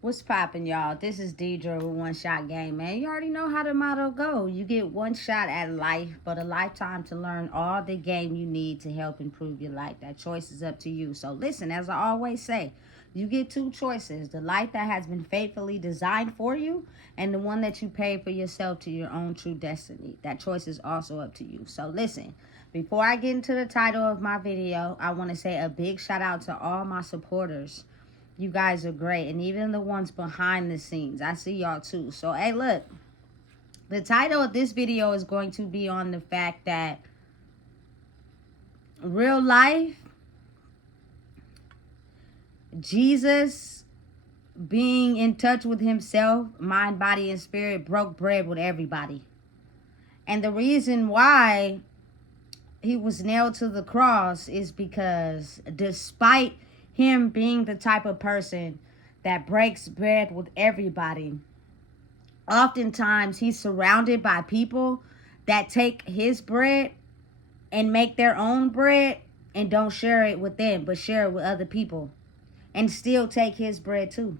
What's poppin', y'all? This is Deidre with One Shot Game, man. You already know how the motto go. You get one shot at life, but a lifetime to learn all the game you need to help improve your life. That choice is up to you. So listen, as I always say, you get two choices. The life that has been faithfully designed for you and the one that you pay for yourself to your own true destiny. That choice is also up to you. So listen, before I get into the title of my video, I want to say a big shout out to all my supporters. You guys are great. And even the ones behind the scenes. I see y'all too. So, hey, look. The title of this video is going to be on the fact that real life, Jesus being in touch with himself, mind, body, and spirit, broke bread with everybody. And the reason why he was nailed to the cross is because despite him being the type of person that breaks bread with everybody, oftentimes he's surrounded by people that take his bread and make their own bread and don't share it with them, but share it with other people and still take his bread too.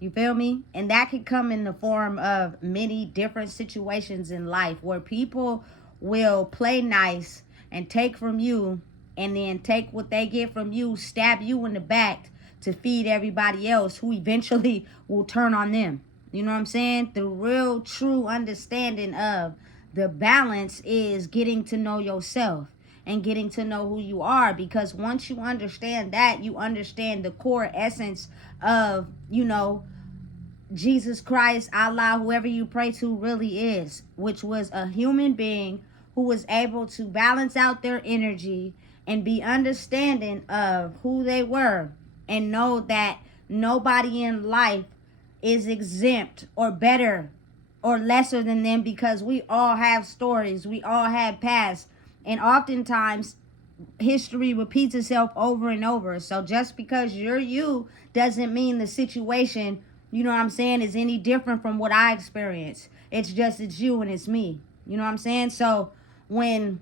You feel me? And that could come in the form of many different situations in life where people will play nice and take from you and then take what they get from you, stab you in the back to feed everybody else who eventually will turn on them. You know what I'm saying? The real true understanding of the balance is getting to know yourself and getting to know who you are, because once you understand that, you understand the core essence of, Jesus Christ, Allah, whoever you pray to really is, which was a human being who was able to balance out their energy and be understanding of who they were and know that nobody in life is exempt or better or lesser than them, because we all have stories, we all have past, and oftentimes history repeats itself over and over. So just because you're you doesn't mean the situation, is any different from what I experienced. It's you and it's me. You know what I'm saying? So when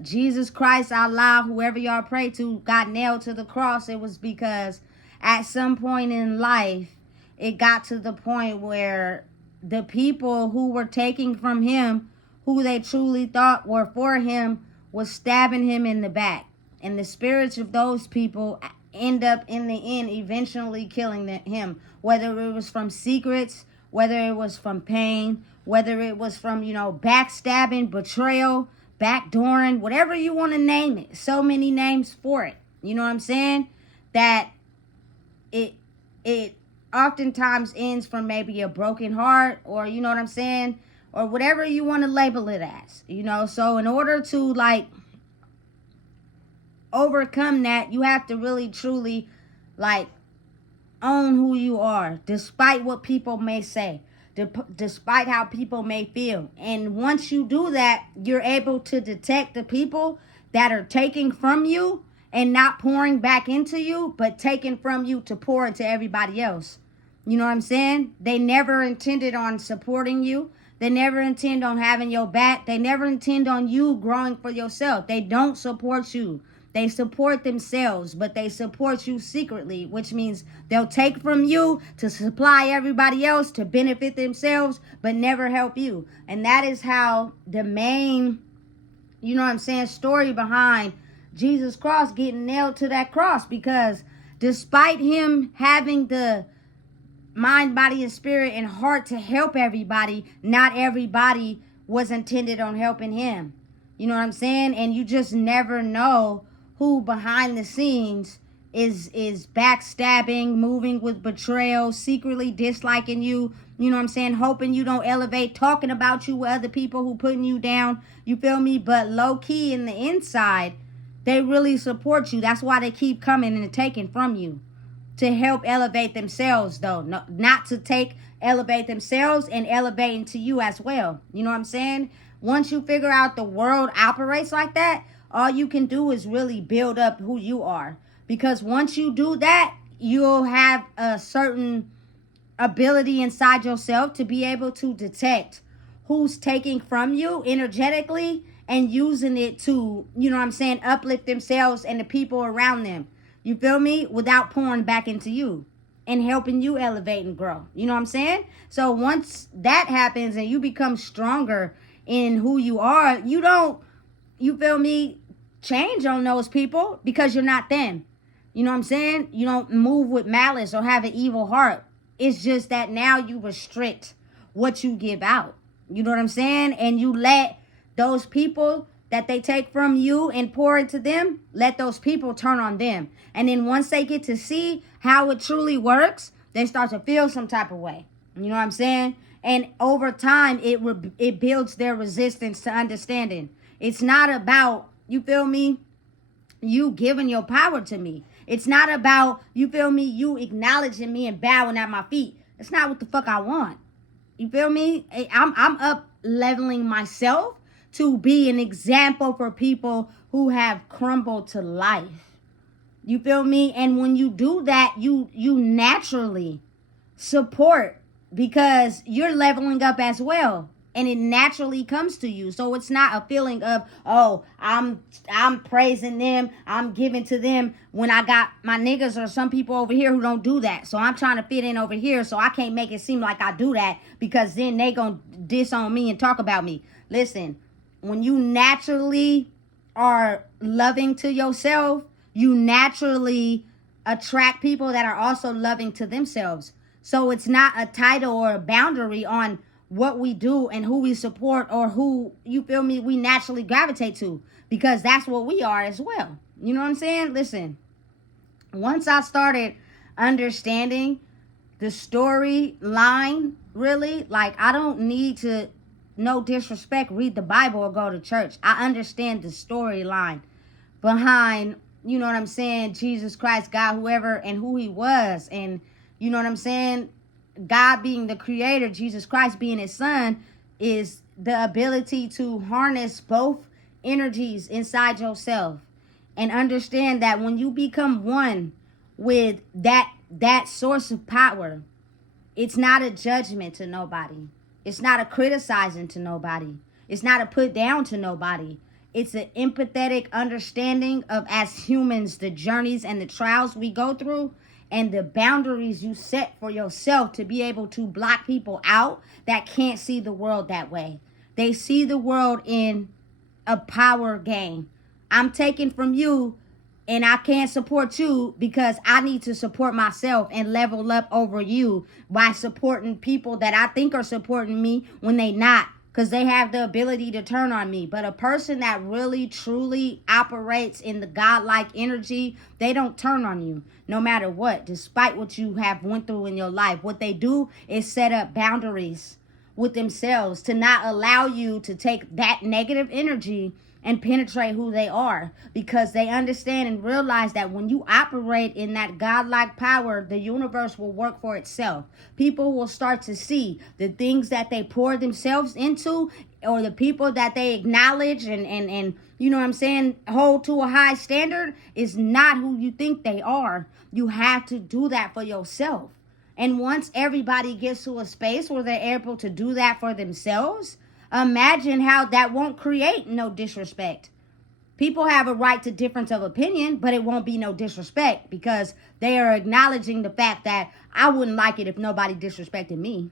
Jesus Christ, Allah, whoever y'all pray to, got nailed to the cross, it was because at some point in life, it got to the point where the people who were taking from him, who they truly thought were for him, was stabbing him in the back. And the spirits of those people end up in the end eventually killing him, whether it was from secrets, whether it was from pain, whether it was from, backstabbing, betrayal, backdooring, whatever you want to name it. So many names for it. You know what I'm saying? That it oftentimes ends from maybe a broken heart, or you know what I'm saying, or whatever you want to label it as. So in order to overcome that, you have to really truly own who you are, despite what people may say, despite how people may feel. And once you do that, you're able to detect the people that are taking from you and not pouring back into you, but taking from you to pour into everybody else. You know what I'm saying? They never intended on supporting you. They never intend on having your back. They never intend on you growing for yourself. They don't support you. They support themselves, but they support you secretly, which means they'll take from you to supply everybody else to benefit themselves, but never help you. And that is how the main, story behind Jesus Cross getting nailed to that cross, because despite him having the mind, body, and spirit and heart to help everybody, not everybody was intended on helping him. You know what I'm saying? And you just never know who behind the scenes is backstabbing, moving with betrayal, secretly disliking you, hoping you don't elevate, talking about you with other people who putting you down, you feel me? But low key in the inside, they really support you. That's why they keep coming and taking from you to help elevate themselves, though. No, not to elevate themselves and elevating to you as well. You know what I'm saying? Once you figure out the world operates like that, all you can do is really build up who you are. Because once you do that, you'll have a certain ability inside yourself to be able to detect who's taking from you energetically and using it to, uplift themselves and the people around them. You feel me? Without pouring back into you. and helping you elevate and grow. You know what I'm saying? So once that happens and you become stronger in who you are, you don't, you feel me, change on those people because you're not them. You know what I'm saying? You don't move with malice or have an evil heart. It's just that now you restrict what you give out. You know what I'm saying? And you let those people that they take from you and pour into them, let those people turn on them. And then once they get to see how it truly works, they start to feel some type of way. You know what I'm saying? And over time, it builds their resistance to understanding. It's not about, you feel me, you giving your power to me. It's not about, you feel me, you acknowledging me and bowing at my feet. It's not what the fuck I want. You feel me? I'm up leveling myself to be an example for people who have crumbled to life. You feel me? And when you do that, you naturally support because you're leveling up as well. And it naturally comes to you. So it's not a feeling of, oh, I'm praising them, I'm giving to them when I got my niggas or some people over here who don't do that. So I'm trying to fit in over here so I can't make it seem like I do that because then they gonna disown me and talk about me. Listen, when you naturally are loving to yourself, you naturally attract people that are also loving to themselves. So it's not a title or a boundary on what we do and who we support or who, you feel me, we naturally gravitate to, because that's what we are as well. You know what I'm saying? Listen, once I started understanding the storyline, really, like, I don't need to, no disrespect, read the Bible or go to church. I understand the storyline behind, you know what I'm saying, Jesus Christ, God, whoever, and who he was. And you know what I'm saying? God being the creator, Jesus Christ being his son, is the ability to harness both energies inside yourself and understand that when you become one with that source of power, it's not a judgment to nobody. It's not a criticizing to nobody. It's not a put down to nobody. It's an empathetic understanding of, as humans, the journeys and the trials we go through and the boundaries you set for yourself to be able to block people out that can't see the world that way. They see the world in a power game. I'm taking from you and I can't support you because I need to support myself and level up over you by supporting people that I think are supporting me when they not, because they have the ability to turn on me. But a person that really, truly operates in the godlike energy, they don't turn on you no matter what, despite what you have went through in your life. What they do is set up boundaries with themselves to not allow you to take that negative energy and penetrate who they are, because they understand and realize that when you operate in that godlike power, the universe will work for itself. People will start to see the things that they pour themselves into, or the people that they acknowledge and you know what I'm saying, hold to a high standard, is not who you think they are. You have to do that for yourself. And once everybody gets to a space where they're able to do that for themselves, imagine how that won't create no disrespect. People have a right to difference of opinion, but it won't be no disrespect because they are acknowledging the fact that I wouldn't like it if nobody disrespected me.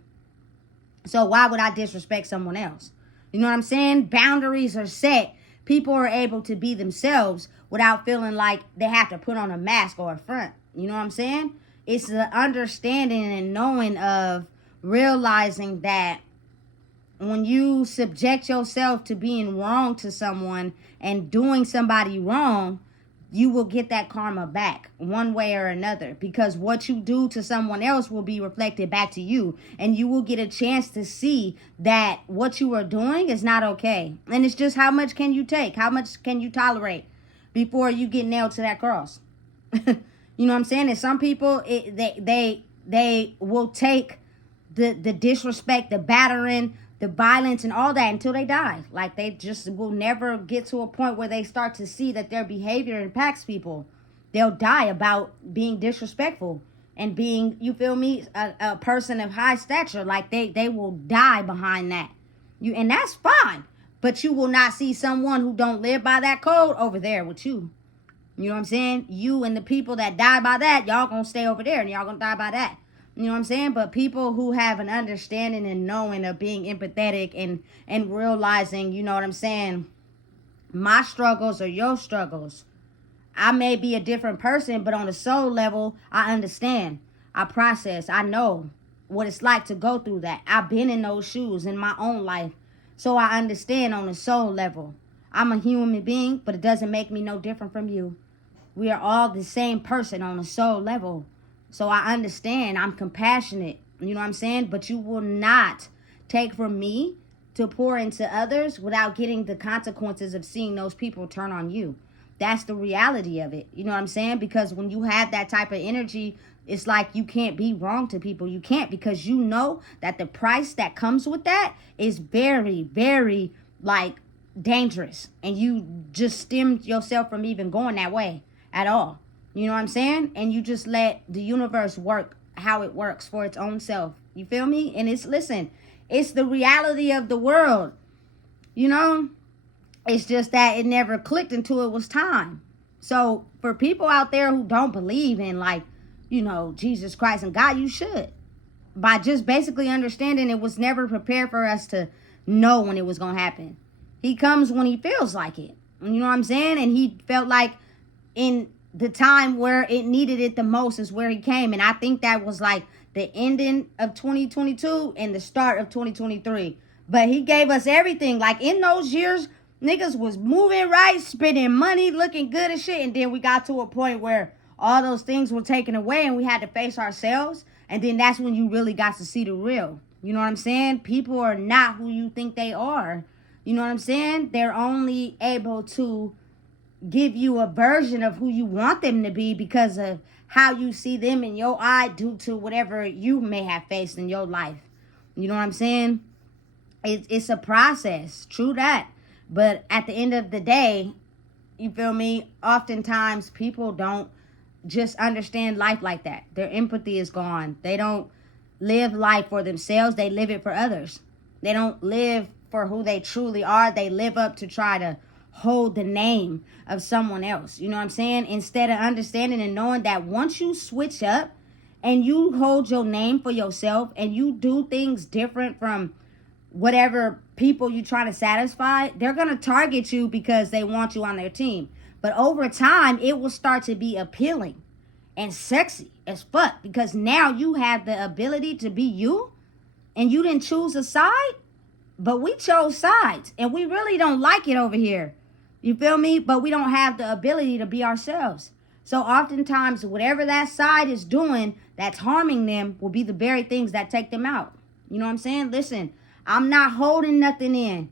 So why would I disrespect someone else? You know what I'm saying? Boundaries are set. People are able to be themselves without feeling like they have to put on a mask or a front. You know what I'm saying? It's the understanding and knowing of realizing that when you subject yourself to being wrong to someone and doing somebody wrong, you will get that karma back one way or another, because what you do to someone else will be reflected back to you, and you will get a chance to see that what you are doing is not okay. And it's just, how much can you take? How much can you tolerate before you get nailed to that cross? You know what I'm saying? And some people, they will take the disrespect, the battering, the violence and all that until they die. Like, they just will never get to a point where they start to see that their behavior impacts people. They'll die about being disrespectful and being, you feel me, a person of high stature. Like, they will die behind that. And that's fine. But you will not see someone who don't live by that code over there with you. You know what I'm saying? You and the people that die by that, y'all gonna stay over there and y'all gonna die by that. You know what I'm saying? But people who have an understanding and knowing of being empathetic and realizing, you know what I'm saying, my struggles are your struggles. I may be a different person, but on the soul level, I understand. I process. I know what it's like to go through that. I've been in those shoes in my own life. So I understand on the soul level. I'm a human being, but it doesn't make me no different from you. We are all the same person on a soul level. So I understand. I'm compassionate. You know what I'm saying? But you will not take from me to pour into others without getting the consequences of seeing those people turn on you. That's the reality of it. You know what I'm saying? Because when you have that type of energy, it's like you can't be wrong to people. You can't, because you know that the price that comes with that is very, very, like, dangerous. And you just stemmed yourself from even going that way at all. You know what I'm saying? And you just let the universe work how it works for its own self. You feel me? And listen, it's the reality of the world. You know? It's just that it never clicked until it was time. So for people out there who don't believe in, like, you know, Jesus Christ and God, you should. By just basically understanding it was never prepared for us to know when it was going to happen. He comes when he feels like it. You know what I'm saying? And he felt like in the time where it needed it the most is where he came. And I think that was like the ending of 2022 and the start of 2023. But he gave us everything. Like in those years, niggas was moving right, spending money, looking good as shit. And then we got to a point where all those things were taken away and we had to face ourselves. And then that's when you really got to see the real. You know what I'm saying? People are not who you think they are. You know what I'm saying? They're only able to give you a version of who you want them to be because of how you see them in your eye due to whatever you may have faced in your life. You know what I'm saying? It's a process. True that. But at the end of the day, you feel me? Oftentimes people don't just understand life like that. Their empathy is gone. They don't live life for themselves. They live it for others. They don't live for who they truly are. They live up to try to hold the name of someone else. You know what I'm saying? Instead of understanding and knowing that once you switch up and you hold your name for yourself and you do things different from whatever people you try to satisfy, they're going to target you because they want you on their team. But over time, it will start to be appealing and sexy as fuck because now you have the ability to be you and you didn't choose a side, but we chose sides and we really don't like it over here. You feel me? But we don't have the ability to be ourselves. So oftentimes, whatever that side is doing that's harming them will be the very things that take them out. You know what I'm saying? Listen, I'm not holding nothing in.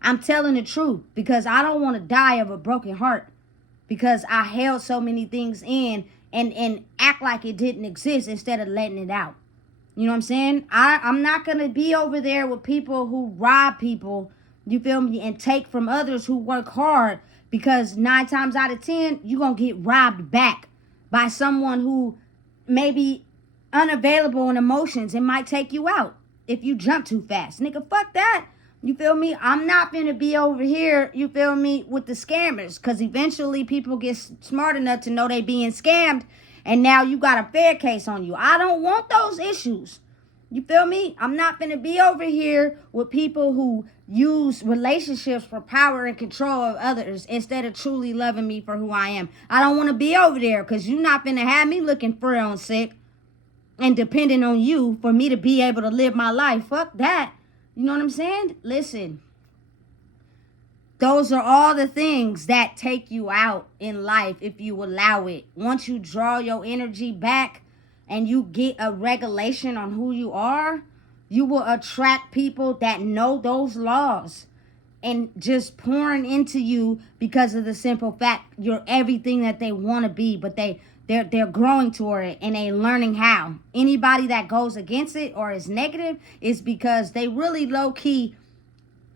I'm telling the truth because I don't want to die of a broken heart because I held so many things in and act like it didn't exist instead of letting it out. You know what I'm saying? I'm not going to be over there with people who rob people, you feel me, and take from others who work hard because 9 times out of 10, you're going to get robbed back by someone who may be unavailable in emotions and might take you out if you jump too fast. Nigga, fuck that. You feel me? I'm not finna be over here, you feel me, with the scammers. Because eventually people get smart enough to know they being scammed. And now you got a fair case on you. I don't want those issues. You feel me? I'm not finna be over here with people who use relationships for power and control of others instead of truly loving me for who I am. I don't want to be over there because you're not finna have me looking frail and sick and depending on you for me to be able to live my life. Fuck that. You know what I'm saying? Listen, those are all the things that take you out in life if you allow it. Once you draw your energy back and you get a regulation on who you are, you will attract people that know those laws and just pouring into you because of the simple fact you're everything that they want to be, but they're growing toward it and they learning how. Anybody that goes against it or is negative is because they really low key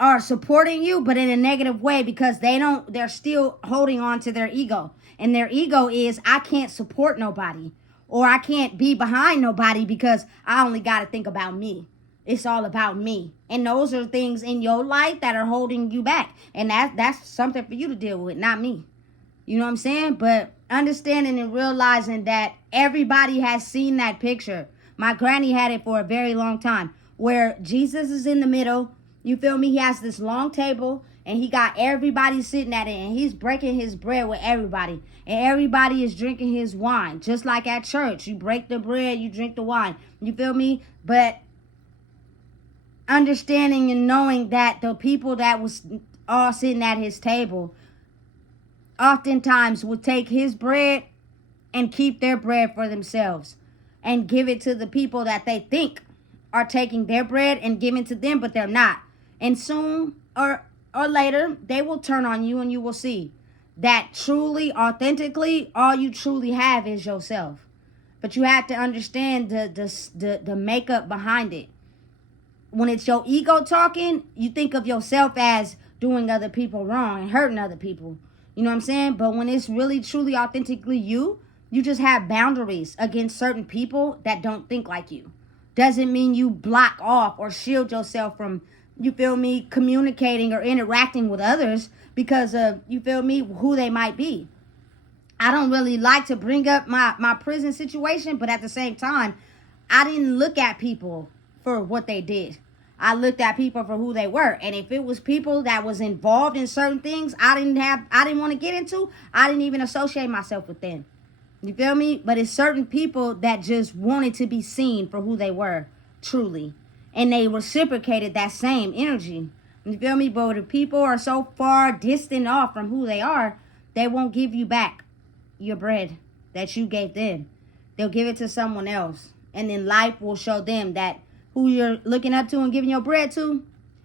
are supporting you, but in a negative way because they're still holding on to their ego. And their ego is, I can't support nobody or I can't be behind nobody because I only got to think about me. It's all about me. And those are things in your life that are holding you back. And that's something for you to deal with, not me. You know what I'm saying? But understanding and realizing that everybody has seen that picture. My granny had it for a very long time, where Jesus is in the middle. You feel me? He has this long table and he got everybody sitting at it, and he's breaking his bread with everybody. And everybody is drinking his wine. Just like at church. You break the bread, you drink the wine. You feel me? But understanding and knowing that the people that was all sitting at his table oftentimes would take his bread and keep their bread for themselves and give it to the people that they think are taking their bread and giving to them, but they're not. And soon or later, they will turn on you, and you will see that truly, authentically, all you truly have is yourself. But you have to understand the makeup behind it. When it's your ego talking, you think of yourself as doing other people wrong and hurting other people. You know what I'm saying? But when it's really, truly, authentically you just have boundaries against certain people that don't think like you. Doesn't mean you block off or shield yourself from, you feel me, communicating or interacting with others because of, you feel me, who they might be. I don't really like to bring up my prison situation, but at the same time, I didn't look at people for what they did. I looked at people for who they were. And if it was people that was involved in certain things I didn't want to get into, I didn't even associate myself with them. You feel me? But it's certain people that just wanted to be seen for who they were, truly. And they reciprocated that same energy. You feel me? But the people are so far distant off from who they are, they won't give you back your bread that you gave them. They'll give it to someone else. And then life will show them that who you're looking up to and giving your bread to,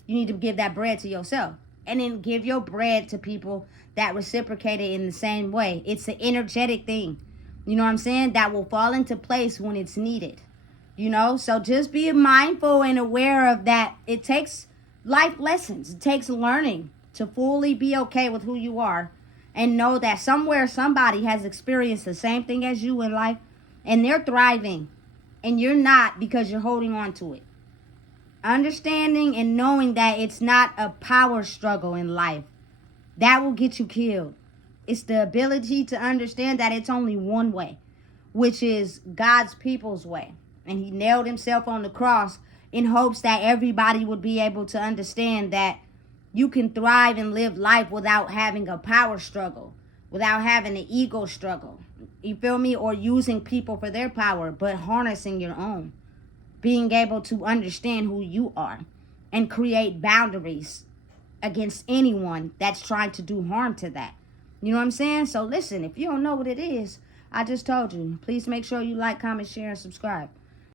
you need to give that bread to yourself. And then give your bread to people that reciprocate it in the same way. It's an energetic thing. You know what I'm saying? That will fall into place when it's needed. You know? So just be mindful and aware of that. It takes life lessons. It takes learning to fully be okay with who you are. And know that somewhere somebody has experienced the same thing as you in life. And they're thriving. And you're not, because you're holding on to it. Understanding and knowing that it's not a power struggle in life. That will get you killed. It's the ability to understand that it's only one way, which is God's people's way. And he nailed himself on the cross in hopes that everybody would be able to understand that you can thrive and live life without having a power struggle, without having an ego struggle. You feel me? Or using people for their power, but harnessing your own. Being able to understand who you are and create boundaries against anyone that's trying to do harm to that. You know what I'm saying? So listen, if you don't know what it is, I just told you. Please make sure you like, comment, share, and subscribe.